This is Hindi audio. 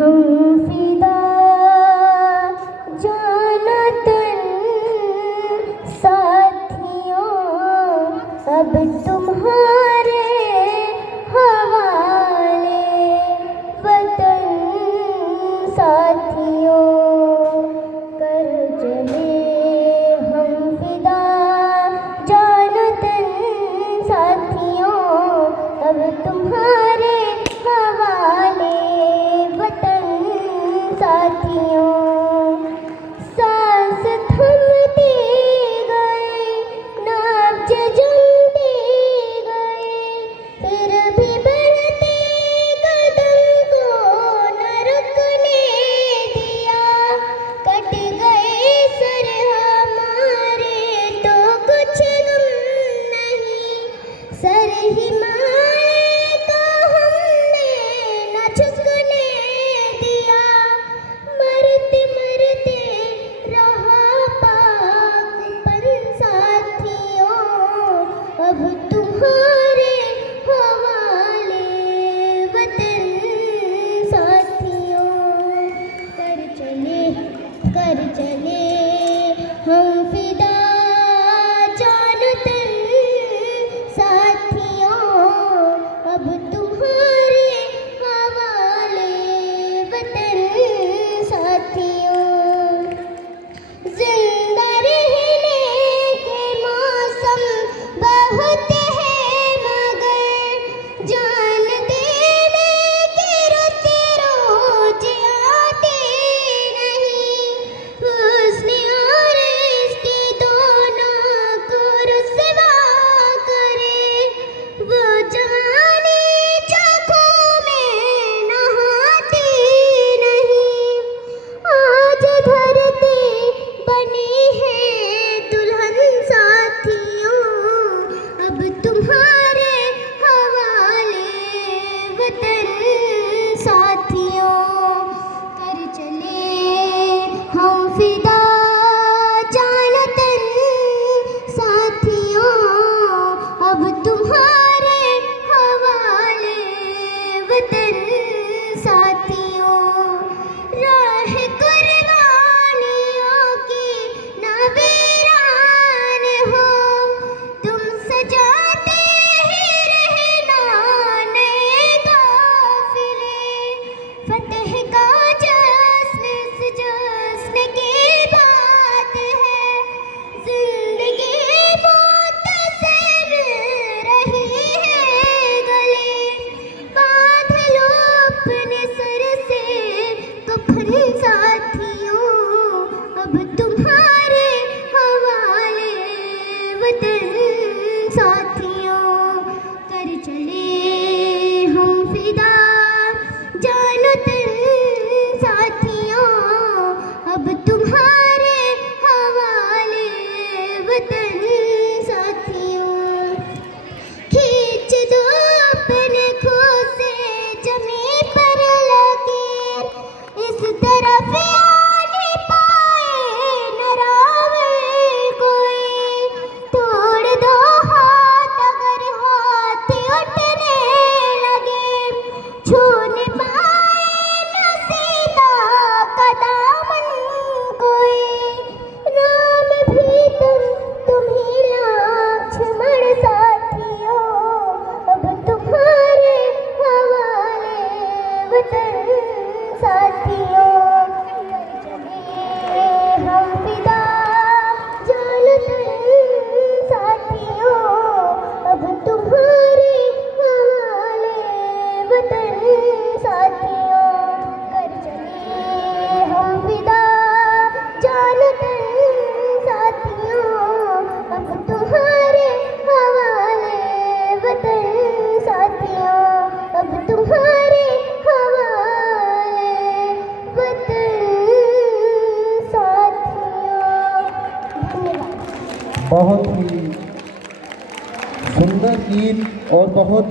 हम फिदा जाना तन साथियों, अब तुम्हारे हवाले वतन साथियों। कर चले हम फिदा जाना तन साथियों, अब तुम्हारे हवाले वतन साथियों। सांस थमती गई, नब्ज जमती गई, फिर भी बढ़ते कदम को न रुकने दिया। कट गए सर हमारे तो कुछ गम नहीं, सर हिमालय का हमने न झुकने दिया। मरते मरते रहा पाकपन साथियों, अब तुम्हारे हवाले वतन साथियों। कर चले हम फिदा जान तन साथियों, अब तुम्हारे हवाले वतन साथियों। जिंदा रहने के मौसम बहुत है, मगर जान देने के रुत रोज आते नहीं। हुस्न और इसकी दोनों को रुसवा करे, वो जाने चखों में नहाती नहीं। आज धरती बनी है दुल्हन साथियों, अब तुम्हारे हवाले वतन साथियों। कर चले हम फिदा जान तन साथियों, अब तुम्हारे हवाले वतन साथियों। राह कुर्बानियों की न वीरान हो, तुम सजाते ही रहना नए काफिले। फतह का जश्न इस जश्न की बात है, जिंदगी मुख्तसर रही है गले। बांध लो अपने सर से कफन साथियों, अब तुम्हारे हवाले वतन साथियों। कर चले हम फिदा जान तन साथियों, अब तुम्हारे हवाले वतन साथियों। खींच दो अपने खुद से जमीन पर लकीर, इस तरफ आ नहीं पाए न रावल कोई। तोड़ दो हाथ अगर हाथ उठने लगे, छू नहीं पाए न सीता का दामन कोई। राम भी तुम ही लक्ष्मण साथियों, अब तुम्हारे हवाले वतन साथियों। चलिए हम फिदा जान तन साथियों, अब तुम्हारे हवाले वतन साथियों। कर चलिए हम फिदा जान तन साथियों, अब तुम्हारे हवाले वतन साथियों, अब तुम्हारे हवाले वतन साथियों। धन्यवाद। बहुत ही सुंदर गीत और बहुत